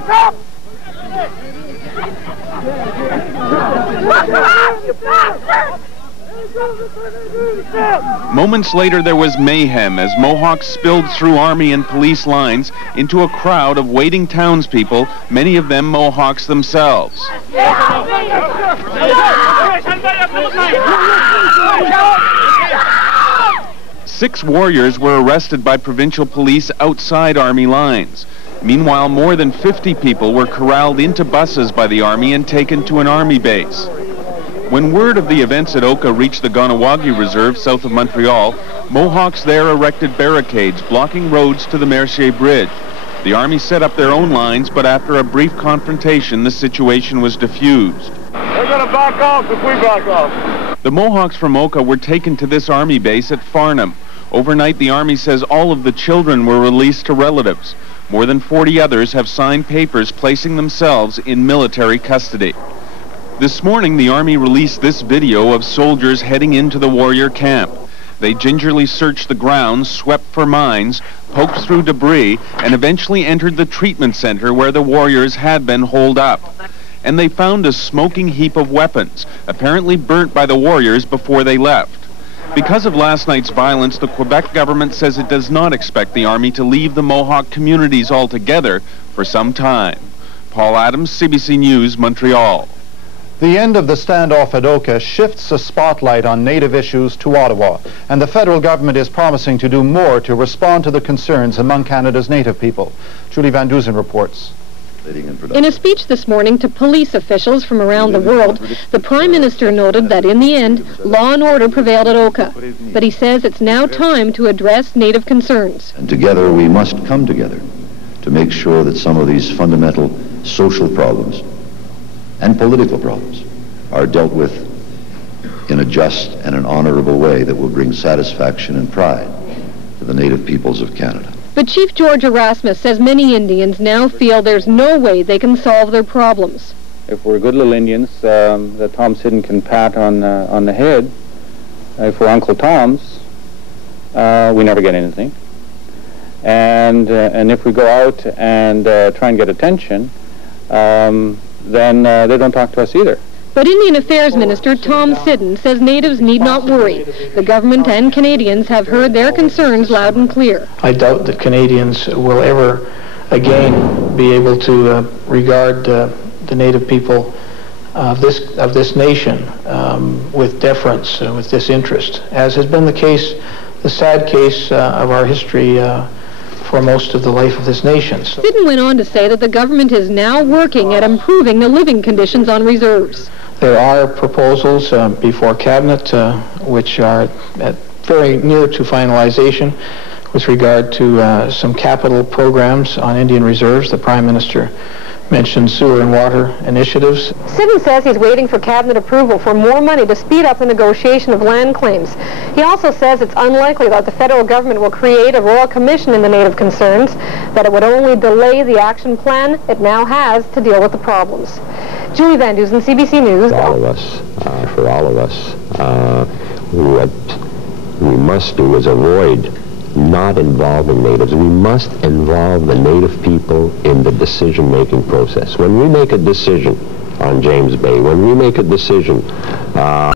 back up! Moments later, there was mayhem as Mohawks spilled through Army and police lines into a crowd of waiting townspeople, many of them Mohawks themselves. 6 warriors were arrested by provincial police outside Army lines. Meanwhile, more than 50 people were corralled into buses by the Army and taken to an Army base. When word of the events at Oka reached the Ganawagi Reserve south of Montreal, Mohawks there erected barricades blocking roads to the Mercier Bridge. The Army set up their own lines, but after a brief confrontation, the situation was diffused. They're going to back off if we back off. The Mohawks from Oka were taken to this Army base at Farnham. Overnight, the Army says all of the children were released to relatives. More than 40 others have signed papers placing themselves in military custody. This morning, the Army released this video of soldiers heading into the warrior camp. They gingerly searched the grounds, swept for mines, poked through debris, and eventually entered the treatment center where the warriors had been holed up. And they found a smoking heap of weapons, apparently burnt by the warriors before they left. Because of last night's violence, the Quebec government says it does not expect the Army to leave the Mohawk communities altogether for some time. Paul Adams, CBC News, Montreal. The end of the standoff at Oka shifts the spotlight on Native issues to Ottawa, and the federal government is promising to do more to respond to the concerns among Canada's Native people. Julie Van Dusen reports. In a speech this morning to police officials from around the world, the Prime Minister noted that in the end, law and order prevailed at Oka. But he says it's now time to address Native concerns. And together we must come together to make sure that some of these fundamental social problems and political problems are dealt with in a just and an honorable way that will bring satisfaction and pride to the Native peoples of Canada. But Chief George Erasmus says many Indians now feel there's no way they can solve their problems. If we're good little Indians that Tom Siddon can pat on the head, if we're Uncle Tom's, we never get anything. And if we go out and try and get attention, then they don't talk to us either. But Indian Affairs Minister Tom Siddon says Natives need not worry. The government and Canadians have heard their concerns loud and clear. I doubt that Canadians will ever again be able to regard the Native people of this nation with deference, with disinterest, as has been the case, the sad case of our history for most of the life of this nation. Siddon went on to say that the government is now working at improving the living conditions on reserves. There are proposals before Cabinet which are very near to finalization with regard to some capital programs on Indian reserves. The Prime Minister mentioned sewer and water initiatives. Siddon says he's waiting for Cabinet approval for more money to speed up the negotiation of land claims. He also says it's unlikely that the federal government will create a royal commission in the Native concerns, that it would only delay the action plan it now has to deal with the problems. Julie Van Dusen, CBC News. For all of us, what we must do is avoid not involving Natives. We must involve the Native people in the decision-making process. When we make a decision on James Bay, when we make a decision